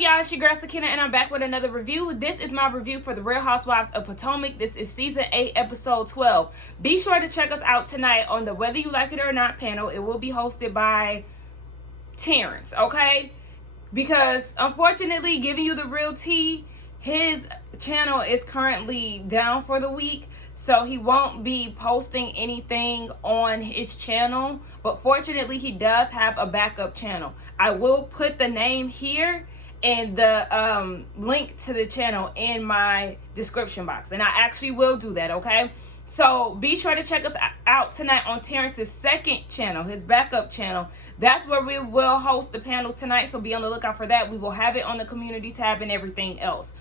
up, y'all? It's your girl Sakina, and I'm back with another review. This is my review for the Real Housewives of Potomac. This is season 8, episode 12. Be sure to check us out tonight on the Whether You Like It or Not panel. It will be hosted by Terrance, okay? Because unfortunately, giving you the real tea, his channel is currently down for the week, so he won't be posting anything on his channel. But fortunately, he does have a backup channel. I will put the name here and the link to the channel in my description box, and I actually will do that, okay? So be sure to check us out tonight on Terrance's second channel, his backup channel. That's where we will host the panel tonight, so be on the lookout for that. We will have it on the community tab and everything else.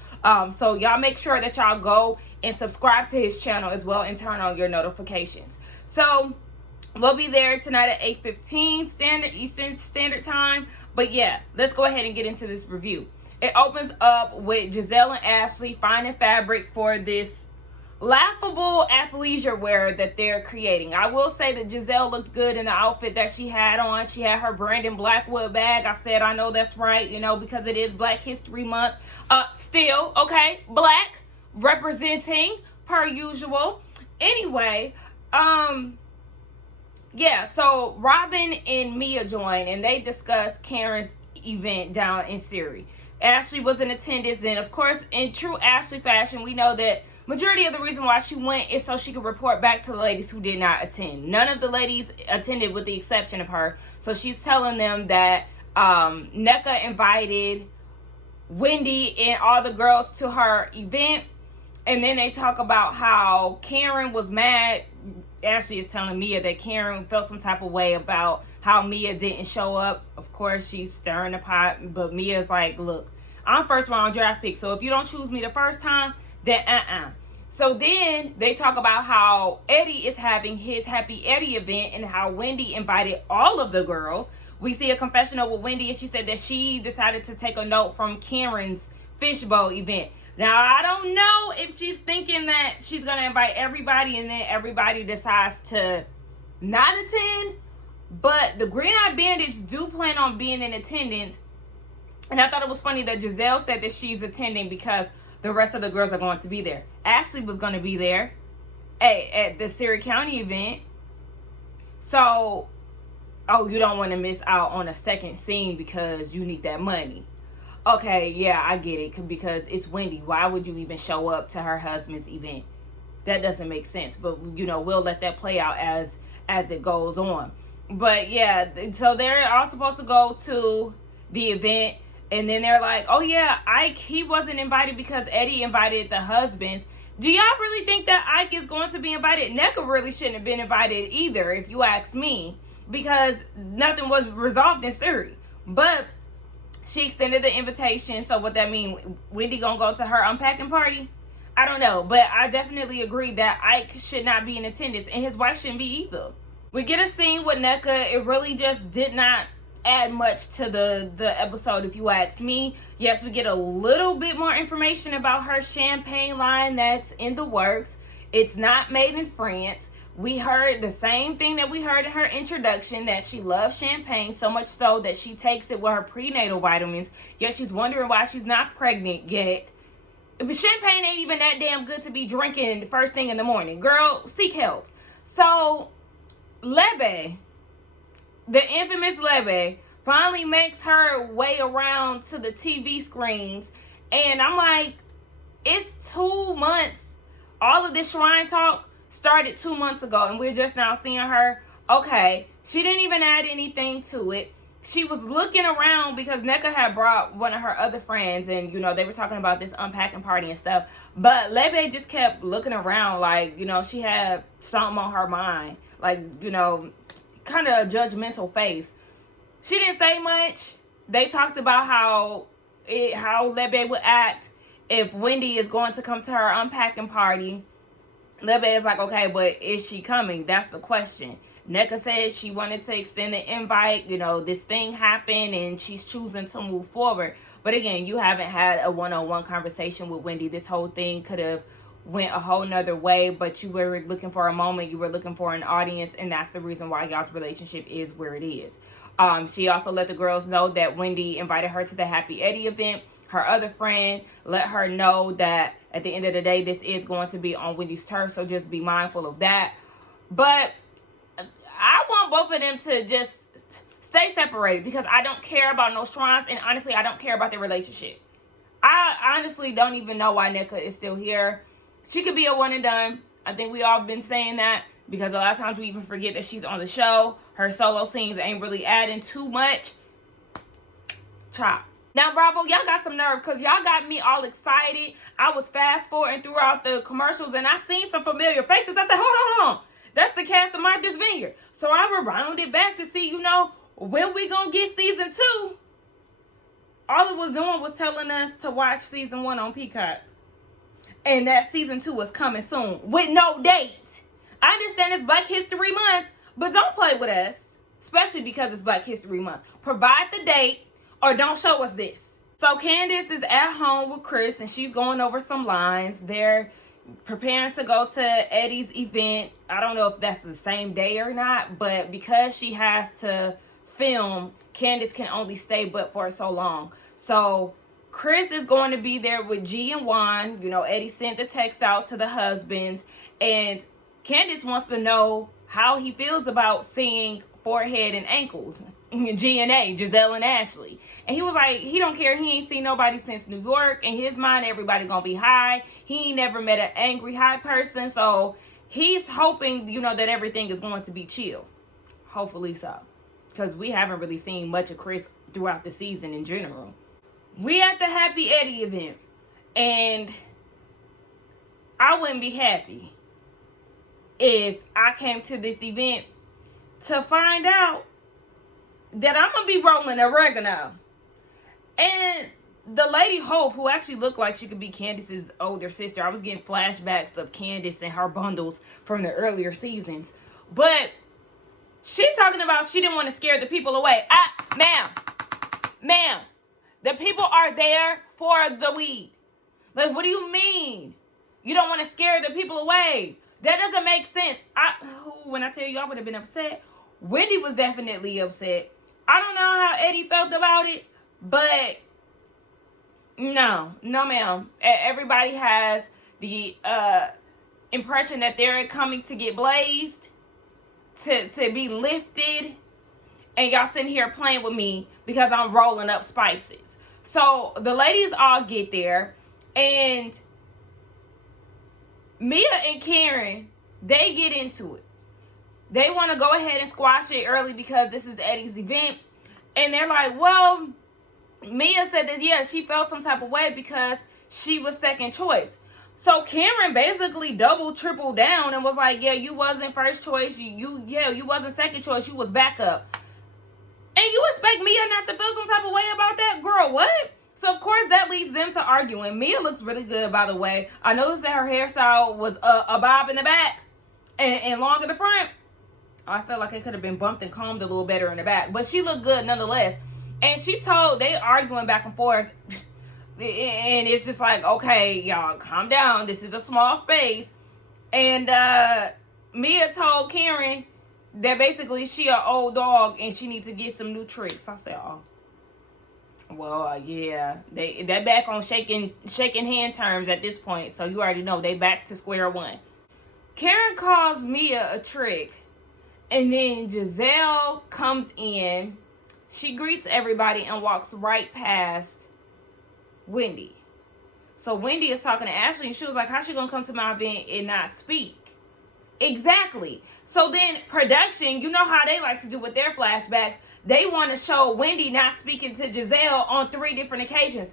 So y'all make sure that y'all go and subscribe to his channel as well and turn on your notifications. So we'll be there tonight at 8:15 Eastern Standard Time. But yeah, let's go ahead and get into this review. It opens up with Giselle and Ashley finding fabric for this laughable athleisure wear that they're creating. I will say that Giselle looked good in the outfit that she had on. She had her Brandon Blackwood bag. I said, I know that's right, you know, because it is Black History Month. Still, okay, black representing per usual. Anyway, yeah, so Robin and Mia joined and they discussed Karen's event down in Surrey. Ashley was in attendance, and of course, in true Ashley fashion, we know that majority of the reason why she went is so she could report back to the ladies who did not attend. None of the ladies attended with the exception of her. So she's telling them that Nneka invited Wendy and all the girls to her event. And then they talk about how Karen was mad. Ashley is telling Mia that Karen felt some type of way about how Mia didn't show up. Of course, she's stirring the pot. But Mia's like, look, I'm first round draft pick. So if you don't choose me the first time, then So then they talk about how Eddie is having his Happy Eddie event and how Wendy invited all of the girls. We see a confessional with Wendy, and she said that she decided to take a note from Karen's fishbowl event. Now, I don't know if she's thinking that she's going to invite everybody and then everybody decides to not attend. But the Green Eyed Bandits do plan on being in attendance. And I thought it was funny that Giselle said that she's attending because the rest of the girls are going to be there. Ashley was going to be there at the Surrey County event. So, oh, you don't want to miss out on a second scene because you need that money. Okay, yeah, I get it, because it's Wendy. Why would you even show up to her husband's event? That doesn't make sense. But, you know, we'll let that play out as it goes on. But, yeah, so they're all supposed to go to the event. And then they're like, oh, yeah, Ike, he wasn't invited because Eddie invited the husbands. Do y'all really think that Ike is going to be invited? Nneka really shouldn't have been invited either, if you ask me, because nothing was resolved in Surrey. But she extended the invitation. So what that mean? Wendy gonna go to her unpacking party? I don't know. But I definitely agree that Ike should not be in attendance. And his wife shouldn't be either. We get a scene with Nneka. It really just did not add much to the episode, if you ask me. Yes, we get a little bit more information about her champagne line that's in the works. It's not made in France. We heard the same thing that we heard in her introduction, that she loves champagne, so much so that she takes it with her prenatal vitamins. Yet she's wondering why she's not pregnant yet. But champagne ain't even that damn good to be drinking the first thing in the morning. Girl, seek help. So Lebe, the infamous Lebe, finally makes her way around to the TV screens. And I'm like, it's 2 months. All of this shrine talk started 2 months ago, and we're just now seeing her. Okay, she didn't even add anything to it. She was looking around because Nneka had brought one of her other friends, and, you know, they were talking about this unpacking party and stuff. But Lebe just kept looking around like, you know, she had something on her mind. Like, you know, kind of a judgmental face. She didn't say much. They talked about how Lebe would act if Wendy is going to come to her unpacking party. Lebe is like, okay, but is she coming? That's the question. Nneka said she wanted to extend the invite. You know, this thing happened and she's choosing to move forward. But again, you haven't had a one-on-one conversation with Wendy. This whole thing could have went a whole nother way, but you were looking for a moment, you were looking for an audience, and that's the reason why y'all's relationship is where it is. She also let the girls know that Wendy invited her to the Happy Eddie event. Her other friend let her know that at the end of the day, this is going to be on Wendy's turf, so just be mindful of that. But I want both of them to just stay separated, because I don't care about no shrines, and honestly, I don't care about their relationship. I honestly don't even know why Nneka is still here. She could be a one and done. I think we all been saying that, because a lot of times we even forget that she's on the show. Her solo scenes ain't really adding too much. Chop. Now, Bravo, y'all got some nerve, because y'all got me all excited. I was fast forwarding throughout the commercials, and I seen some familiar faces. I said, hold on. That's the cast of Martha's Vineyard. So I rewound back to see, when we gonna get season 2. All it was doing was telling us to watch season 1 on Peacock. And that season 2 is coming soon with no date. I understand it's Black History Month, but don't play with us. Especially because it's Black History Month. Provide the date or don't show us this. So Candace is at home with Chris and she's going over some lines. They're preparing to go to Eddie's event. I don't know if that's the same day or not, but because she has to film, Candace can only stay but for so long. So Chris is going to be there with G and Juan. Eddie sent the text out to the husbands, and Candace wants to know how he feels about seeing forehead and ankles. G and A, Giselle and Ashley. And he was like, he don't care. He ain't seen nobody since New York. In his mind, everybody gonna be high. He ain't never met an angry high person. So he's hoping, that everything is going to be chill. Hopefully so. Because we haven't really seen much of Chris throughout the season in general. We at the Happy Eddie event. And I wouldn't be happy if I came to this event to find out that I'm going to be rolling oregano. And the lady Hope, who actually looked like she could be Candace's older sister. I was getting flashbacks of Candace and her bundles from the earlier seasons. But she talking about she didn't want to scare the people away. Ma'am, the people are there for the weed. Like, what do you mean? You don't want to scare the people away? That doesn't make sense. When I tell you I would have been upset, Wendy was definitely upset. I don't know how Eddie felt about it, but no, ma'am. Everybody has the impression that they're coming to get blazed, to be lifted, and y'all sitting here playing with me because I'm rolling up spices. So the ladies all get there, and Mia and Karen, they get into it. They want to go ahead and squash it early because this is Eddie's event. And they're like, well, Mia said that, yeah, she felt some type of way because she was second choice. So Karen basically double, triple down and was like, yeah, you wasn't first choice. You wasn't second choice. You was backup. And you expect Mia not to feel some type of way about that? Girl, what? So, of course, that leads them to arguing. Mia looks really good, by the way. I noticed that her hairstyle was a bob in the back and long in the front. I felt like it could have been bumped and combed a little better in the back. But she looked good nonetheless. And they arguing back and forth. And it's just like, okay, y'all, calm down. This is a small space. And Mia told Karen that basically she an old dog and she needs to get some new tricks. I said, oh. Well, yeah. They back on shaking hand terms at this point. So you already know they back to square one. Karen calls Mia a trick. And then Giselle comes in. She greets everybody and walks right past Wendy. So Wendy is talking to Ashley and she was like, how's she gonna come to my event and not speak? Exactly. So then production, you know how they like to do with their flashbacks. They want to show Wendy not speaking to Giselle on 3 different occasions.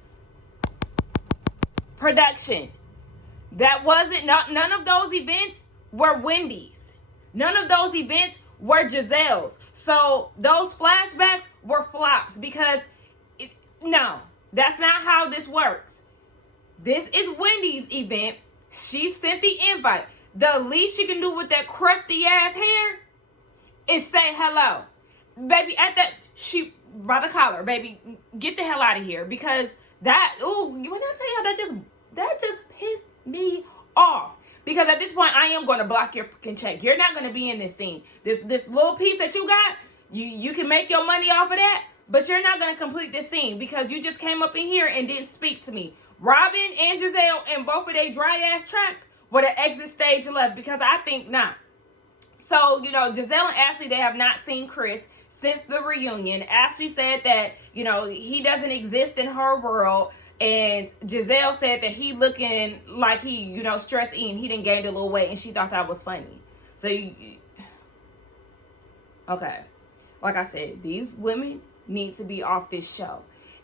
Production. That wasn't, none of those events were Wendy's. None of those events were Giselle's. So those flashbacks were flops because, no, that's not how this works. This is Wendy's event. She sent the invite. The least she can do with that crusty ass hair is say hello. Baby, at that, she, by the collar, baby, get the hell out of here. Because that, ooh, when I tell y'all, that just pissed me off. Because at this point, I am going to block your fucking check. You're not going to be in this scene. This little piece that you got, you can make your money off of that, but you're not going to complete this scene because you just came up in here and didn't speak to me. Robin and Giselle in both of their dry-ass tracks were the exit stage left because I think not. So, Giselle and Ashley, they have not seen Chris since the reunion. Ashley said that, he doesn't exist in her world. And Giselle said that he looking like he, stress eating. He done gained a little weight and she thought that was funny. So, okay. Like I said, these women need to be off this show.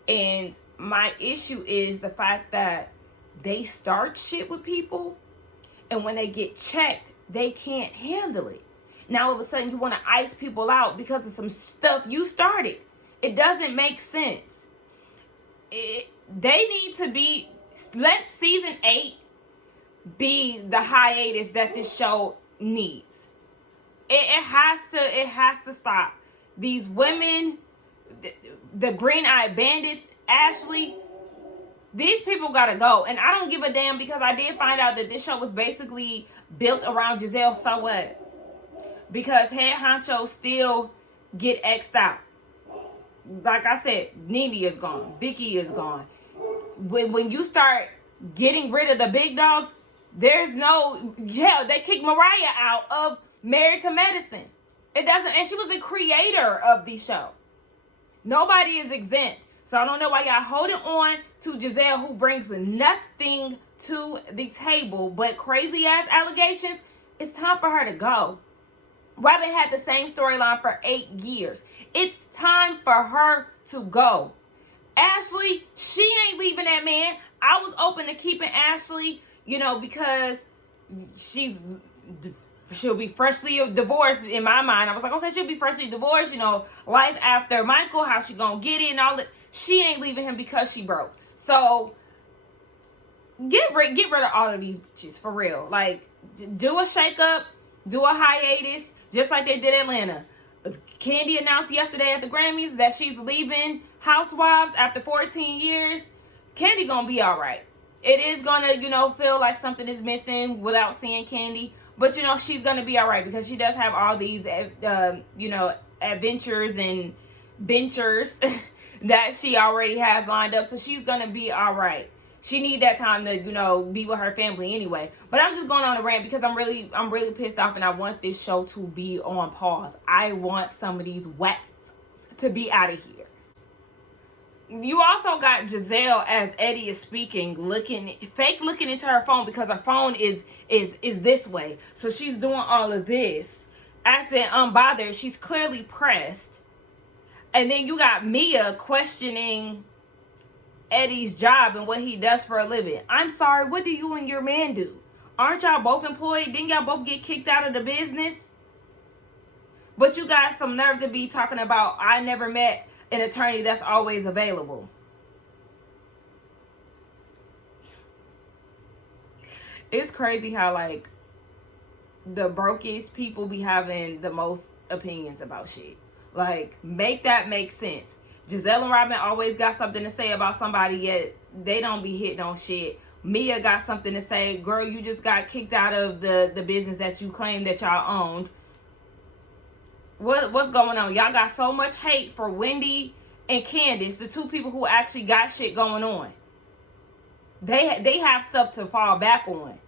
And my issue is the fact that they start shit with people. And when they get checked, they can't handle it. Now, all of a sudden, you want to ice people out because of some stuff you started. It doesn't make sense. They need to be, let season 8 be the hiatus that this show needs. It has to stop. These women, the green-eyed bandits, Ashley, these people gotta go. And I don't give a damn because I did find out that this show was basically built around Giselle. So what? Because head honcho still get X'd out. Like I said, Nene is gone. Vicky is gone. When you start getting rid of the big dogs, there's no... Yeah, they kicked Mariah out of Married to Medicine. It doesn't... And she was the creator of the show. Nobody is exempt. So I don't know why y'all holding on to Giselle, who brings nothing to the table but crazy-ass allegations. It's time for her to go. Robin had the same storyline for 8 years. It's time for her to go. Ashley, she ain't leaving that man. I was open to keeping Ashley, because she'll be freshly divorced in my mind. I was like, okay, she'll be freshly divorced, life after Michael, how she gonna get it and all that. She ain't leaving him because she broke. So get rid of all of these bitches, for real. Like, do a shakeup, do a hiatus, just like they did Atlanta. Kandi announced yesterday at the Grammys that she's leaving Housewives after 14 years. Kandi gonna be all right. It is gonna, feel like something is missing without seeing Kandi. But, she's gonna be all right because she does have all these, adventures and ventures that she already has lined up. So she's gonna be all right. She need that time to, be with her family anyway. But I'm just going on a rant because I'm really pissed off and I want this show to be on pause. I want some of these whacks to be out of here. You also got Giselle, as Eddie is speaking, looking into her phone because her phone is this way. So she's doing all of this, acting unbothered. She's clearly pressed. And then you got Mia questioning Eddie's job and what he does for a living. I'm sorry, what do you and your man do? Aren't y'all both employed? Didn't y'all both get kicked out of the business? But you got some nerve to be talking about, I never met an attorney that's always available. It's crazy how, like, the brokest people be having the most opinions about shit. Like, make that make sense. Giselle and Robin always got something to say about somebody, yet they don't be hitting on shit. Mia got something to say. Girl, you just got kicked out of the business that you claimed that y'all owned. What's going on? Y'all got so much hate for Wendy and Candace, the two people who actually got shit going on. They have stuff to fall back on.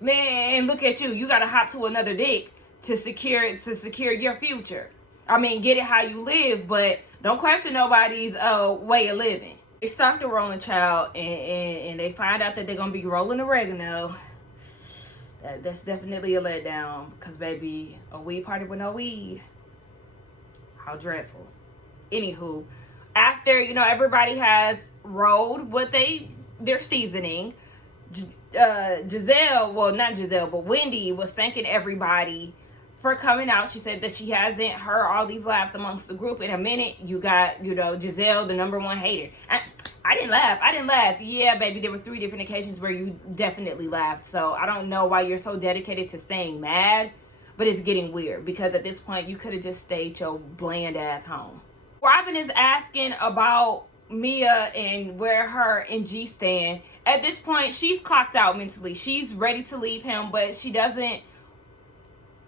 Man, look at you. You got to hop to another dick to secure your future. I mean, get it how you live, but don't question nobody's way of living. They start the rolling, child, and they find out that they're going to be rolling oregano. That's definitely a letdown because, baby, a weed party with no weed. How dreadful. Anywho, after, everybody has rolled with their seasoning, Giselle, well, not Giselle, but Wendy was thanking everybody for coming out. She said that she hasn't heard all these laughs amongst the group. In a minute, you got, Giselle, the #1 hater. I didn't laugh. Yeah, baby, there was 3 different occasions where you definitely laughed. So I don't know why you're so dedicated to staying mad, but it's getting weird because at this point, you could have just stayed your bland ass home. Robin is asking about Mia and where her and G stand. At this point, she's clocked out mentally. She's ready to leave him, but she doesn't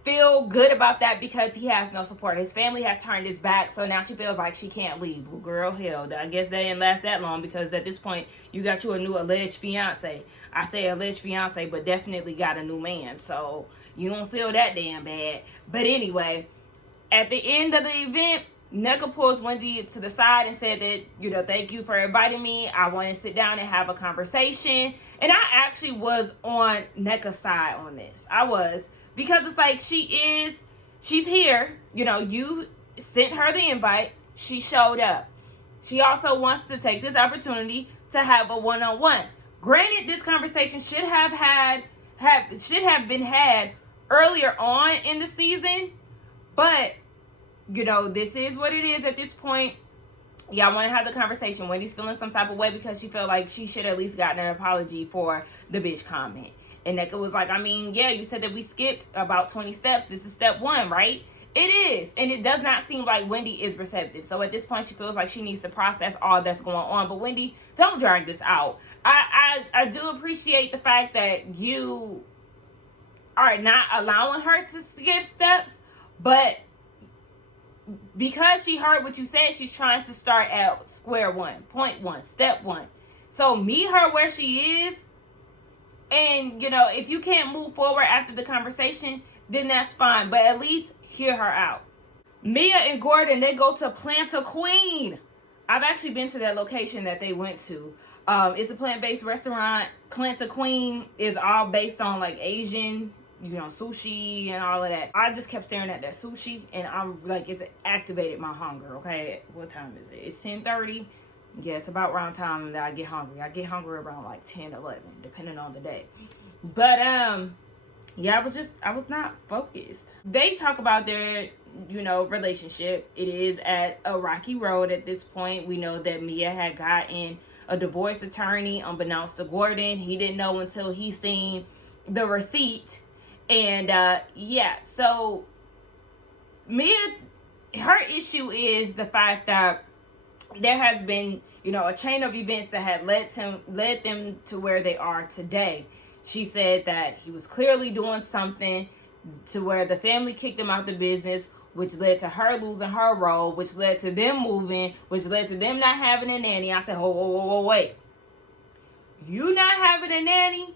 feel good about that because he has no support. His family has turned his back, so now she feels like she can't leave. Well, girl, hell, I guess that didn't last that long, because at this point, you got you a new alleged fiance. I say alleged fiance, but definitely got a new man, so you don't feel that damn bad. But anyway, at the end of the event, Nneka pulls Wendy to the side and said that, thank you for inviting me. I want to sit down and have a conversation. And I actually was on Nneka's side on this. I was. Because it's like, she's here. You sent her the invite. She showed up. She also wants to take this opportunity to have a one-on-one. Granted, this conversation should have been had earlier on in the season. But this is what it is at this point. Y'all want to have the conversation. Wendy's feeling some type of way because she felt like she should at least gotten an apology for the bitch comment. And Nneka was like, yeah, you said that we skipped about 20 steps. This is step 1, right? It is. And it does not seem like Wendy is receptive. So at this point, she feels like she needs to process all that's going on. But Wendy, don't drag this out. I do appreciate the fact that you are not allowing her to skip steps. But because she heard what you said, she's trying to start at square one, point one, step 1. So meet her where she is. And, if you can't move forward after the conversation, then that's fine. But at least hear her out. Mia and Gordon, they go to Planta Queen. I've actually been to that location that they went to. It's a plant-based restaurant. Planta Queen is all based on, like, Asian, sushi and all of that. I just kept staring at that sushi, and I'm like, it's activated my hunger, okay? What time is it? It's 10:30. Yeah, it's about around time that I get hungry. I get hungry around like 10, 11, depending on the day. But, yeah, I was not focused. They talk about their, relationship. It is at a rocky road at this point. We know that Mia had gotten a divorce attorney unbeknownst to Gordon. He didn't know until he seen the receipt. And, yeah, so Mia, her issue is the fact that there has been, a chain of events that had led them to where they are today. She said that he was clearly doing something to where the family kicked him out the business, which led to her losing her role, which led to them moving, which led to them not having a nanny. I said, whoa, wait. You not having a nanny?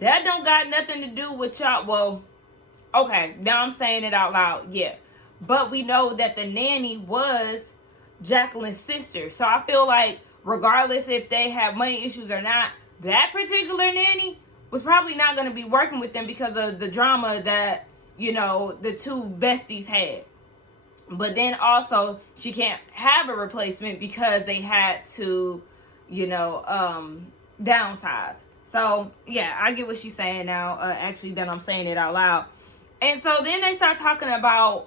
That don't got nothing to do with y'all. Well, okay, now I'm saying it out loud, yeah. But we know that the nanny was Jacqueline's sister. So I feel like regardless if they have money issues or not, that particular nanny was probably not going to be working with them because of the drama that, the two besties had. But then also, she can't have a replacement because they had to, downsize. So, yeah, I get what she's saying now. Actually, that I'm saying it out loud. And so then they start talking about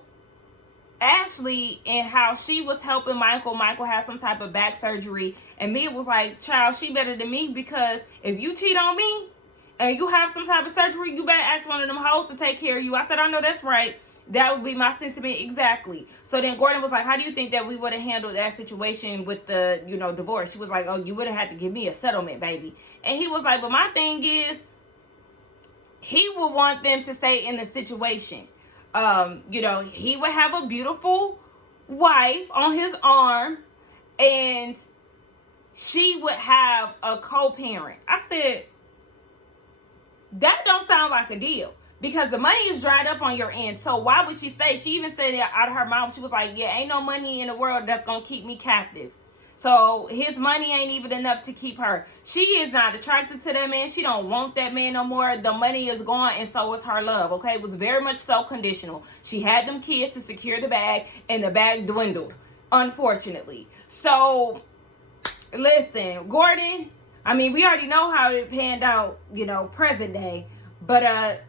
Ashley and how she was helping Michael. Michael had some type of back surgery. And Mia was like, child, she better than me, because if you cheat on me and you have some type of surgery, you better ask one of them hoes to take care of you. I said, I know that's right. That would be my sentiment exactly. So then Gordon was like, how do you think that we would have handled that situation with the, divorce? She was like, oh, you would have had to give me a settlement, baby. And he was like, but my thing is, he would want them to stay in the situation. He would have a beautiful wife on his arm, and she would have a co-parent. I said, that don't sound like a deal, because the money is dried up on your end. So why would she stay? She even said it out of her mouth. She was like, yeah, ain't no money in the world that's going to keep me captive. So his money ain't even enough to keep her. She is not attracted to that man. She don't want that man no more. The money is gone, and so is her love, okay? It was very much so conditional. She had them kids to secure the bag, and the bag dwindled, unfortunately. So, listen, Gordon, we already know how it panned out, present day. But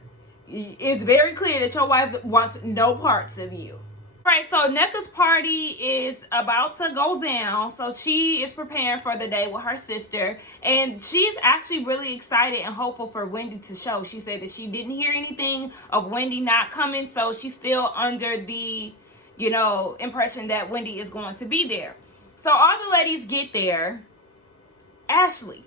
it's very clear that your wife wants no parts of you. Right, so Nneka's party is about to go down. So she is preparing for the day with her sister. And she's actually really excited and hopeful for Wendy to show. She said that she didn't hear anything of Wendy not coming. So she's still under the, impression that Wendy is going to be there. So all the ladies get there. Ashley,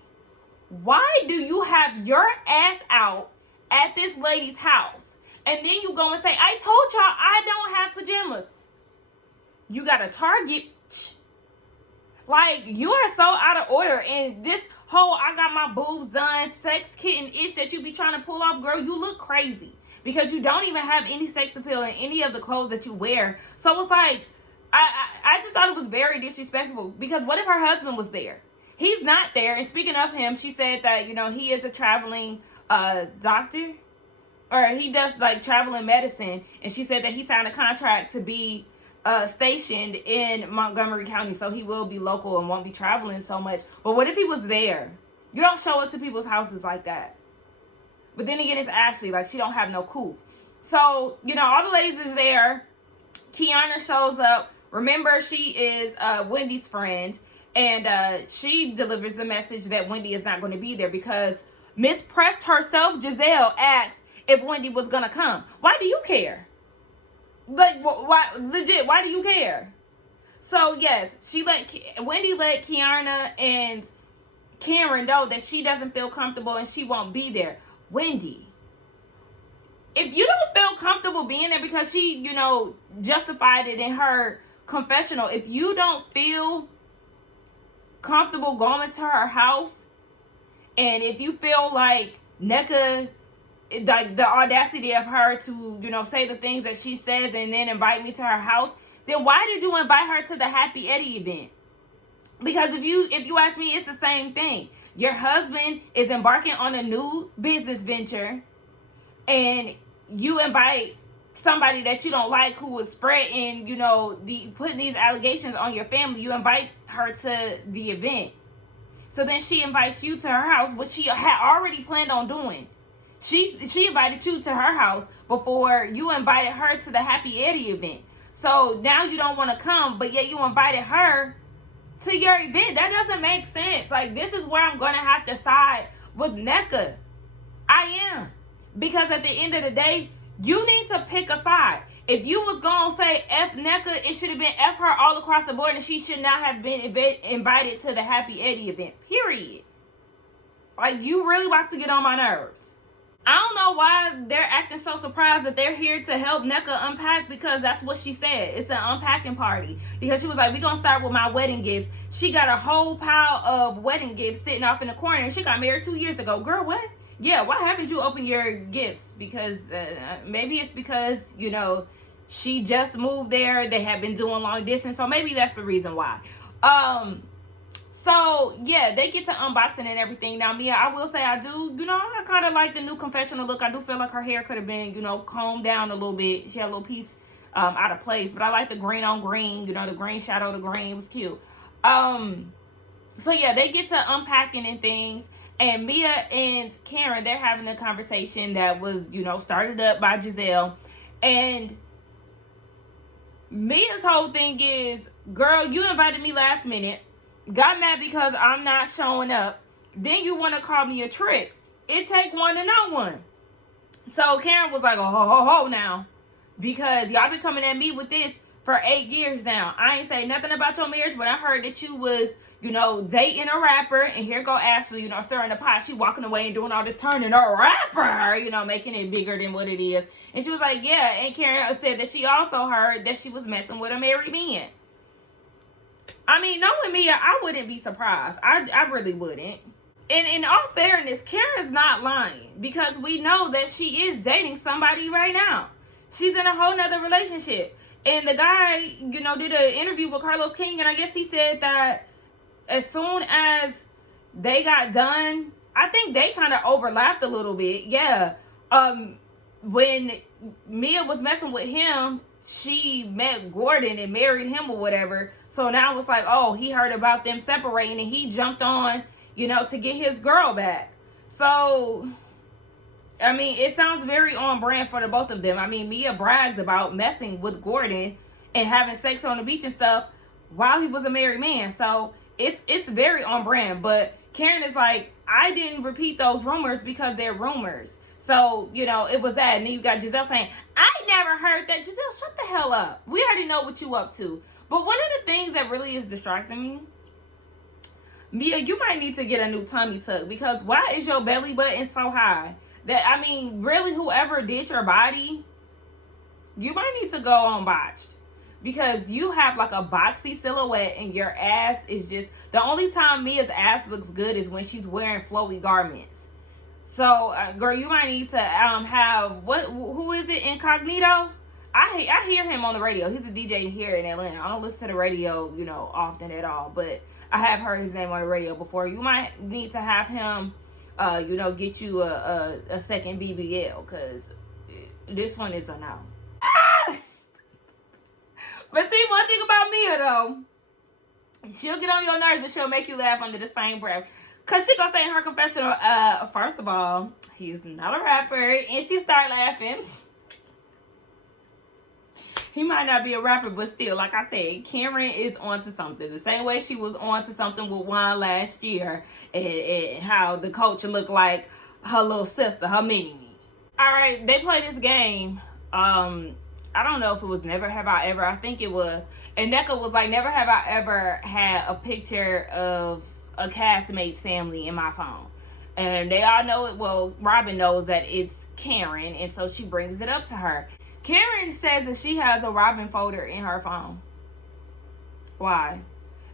why do you have your ass out at this lady's house? And then you go and say, I told y'all I don't have pajamas. You got a Target. Like, you are so out of order. And this whole I got my boobs done, sex kitten ish that you be trying to pull off, girl, you look crazy. Because you don't even have any sex appeal in any of the clothes that you wear. So it's like, I just thought it was very disrespectful. Because what if her husband was there? He's not there. And speaking of him, she said that, you know, he is a traveling doctor. Or he does like traveling medicine. And she said that he signed a contract to be stationed in Montgomery County. So he will be local and won't be traveling so much. But what if he was there? You don't show up to people's houses like that. But then again, it's Ashley. Like, she don't have no coup. So, you know, all the ladies is there. Kiana shows up. Remember, she is Wendy's friend. And she delivers the message that Wendy is not going to be there because Miss Pressed herself, Giselle, asked if Wendy was going to come. Why do you care? Like, why? Legit, why do you care? So, yes, Wendy let Kiana and Karen know that she doesn't feel comfortable and she won't be there. Wendy, if you don't feel comfortable being there because she, you know, justified it in her confessional, if you don't feel comfortable going to her house, and if you feel like Nneka, like the audacity of her to, you know, say the things that she says and then invite me to her house, then why did you invite her to the Happy Eddie event? Because if you ask me, it's the same thing. Your husband is embarking on a new business venture, and you invite somebody that you don't like who is spreading, you know, putting these allegations on your family. You invite her to the event. So then she invites you to her house, which she had already planned on doing. She invited you to her house before you invited her to the Happy Eddie event. So now you don't want to come, but yet you invited her to your event. That doesn't make sense. Like, this is where I'm going to have to side with Nneka. I am. Because at the end of the day, you need to pick a side. If you was going to say F Nneka, it should have been F her all across the board, and she should not have been invited to the Happy Eddie event. Period. Like, you really about to get on my nerves. I don't know why they're acting so surprised that they're here to help Nneka unpack, because that's what she said. It's an unpacking party. Because she was like, we're going to start with my wedding gifts. She got a whole pile of wedding gifts sitting off in the corner, and she got married 2 years ago. Girl, what? Yeah, why haven't you opened your gifts? Because maybe it's because, you know, she just moved there. They have been doing long distance. So maybe that's the reason why. So, yeah, they get to unboxing and everything. Now, Mia, I will say I do, you know, I kind of like the new confessional look. I do feel like her hair could have been, you know, combed down a little bit. She had a little piece out of place. But I like the green on green, you know, the green shadow, the green. It was cute. So, yeah, they get to unpacking and things. And Mia and Karen, they're having a conversation that was, you know, started up by Giselle. And Mia's whole thing is, girl, you invited me last minute. Got mad because I'm not showing up. Then you want to call me a trick. It take one to know one. So Karen was like, oh, ho now. Because y'all been coming at me with this for 8 years now. I ain't say nothing about your marriage, but I heard that you was, you know, dating a rapper. And here go Ashley, you know, stirring the pot. She walking away and doing all this turning a rapper, you know, making it bigger than what it is. And she was like, yeah. And Karen said that she also heard that she was messing with a married man. I mean, knowing Mia, I wouldn't be surprised. I really wouldn't. And in all fairness, Karen's not lying, because we know that she is dating somebody right now. She's in a whole nother relationship. And the guy, you know, did an interview with Carlos King, and I guess he said that as soon as they got done, I think they kind of overlapped a little bit. Yeah. When Mia was messing with him, she met Gordon and married him or whatever. So now it's like, oh, he heard about them separating and he jumped on, you know, to get his girl back. So, I mean, it sounds very on brand for the both of them. I mean, Mia bragged about messing with Gordon and having sex on the beach and stuff while he was a married man. So it's very on brand. But Karen is like, I didn't repeat those rumors because they're rumors. So, you know, it was that. And then you got Giselle saying, I never heard that. Giselle, shut the hell up. We already know what you up to. But one of the things that really is distracting me, Mia, you might need to get a new tummy tuck, because why is your belly button so high? That, I mean, really, whoever did your body, you might need to go on botched, because you have like a boxy silhouette and your ass is just, the only time Mia's ass looks good is when she's wearing flowy garments. So, girl, you might need to have, who is it, Incognito? I hear him on the radio. He's a DJ here in Atlanta. I don't listen to the radio, you know, often at all, but I have heard his name on the radio before. You might need to have him, you know, get you a second BBL, because this one is a no. But see, one thing about Mia, though, she'll get on your nerves, but she'll make you laugh under the same breath. Because she gonna say in her confessional, first of all, he's not a rapper, and she start laughing. He might not be a rapper, but still, like I said, Karen is onto something. The same way she was onto something with Juan last year, and how the culture looked like her little sister, her mini-me. All right, they play this game. I don't know if it was Never Have I Ever. I think it was. And Nneka was like, never have I ever had a picture of a castmate's family in my phone. And they all know it. Well, Robin knows that it's Karen, and so she brings it up to her. Karen says that she has a Robin folder in her phone. Why?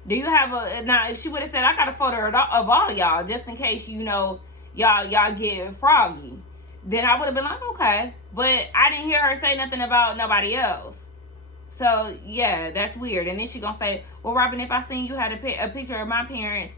Do you have a, now if she would have said, I got a folder of all y'all, just in case, you know, y'all get froggy, then I would have been like, okay. But I didn't hear her say nothing about nobody else. So, yeah, that's weird. And then she gonna say, well, Robin, if I seen you had a picture of my parents,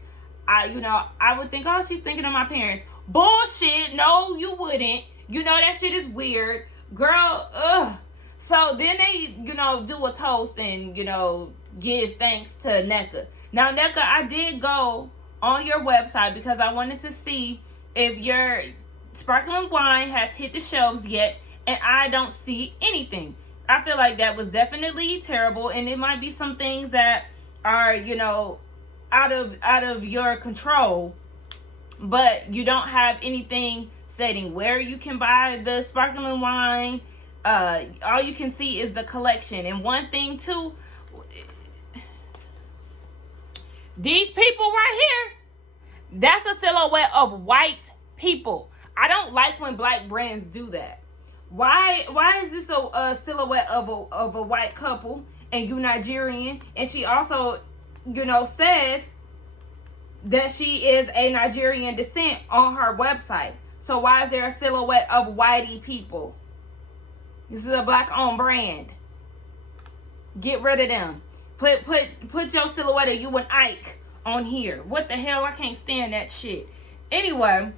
I would think, oh, she's thinking of my parents. Bullshit. No, you wouldn't. You know, that shit is weird. Girl, ugh. So then they, you know, do a toast and, you know, give thanks to Nneka. Now, Nneka, I did go on your website because I wanted to see if your sparkling wine has hit the shelves yet, and I don't see anything. I feel like that was definitely terrible, and it might be some things that are, you know, out of your control, but you don't have anything stating where you can buy the sparkling wine. All you can see is the collection. And one thing too, these people right here, that's a silhouette of white people. I don't like when black brands do that. Why is this a silhouette of a white couple, and you Nigerian? And she also, you know, says that she is a Nigerian descent on her website. So why is there a silhouette of whitey people? This is a black-owned brand. Get rid of them. Put your silhouette of you and Ike on here. What the hell? I can't stand that shit. Anyway,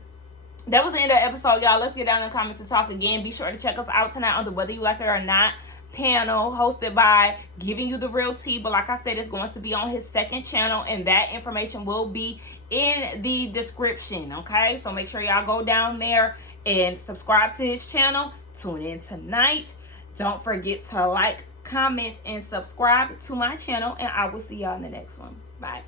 that was the end of the episode, y'all. Let's get down in the comments and talk again. Be sure to check us out tonight on the Whether You Like It or Not panel, hosted by Giving You the Real Tea. But like I said, it's going to be on his second channel, and that information will be in the description, okay? So make sure y'all go down there and subscribe to his channel. Tune in tonight. Don't forget to like, comment, and subscribe to my channel, and I will see y'all in the next one. Bye.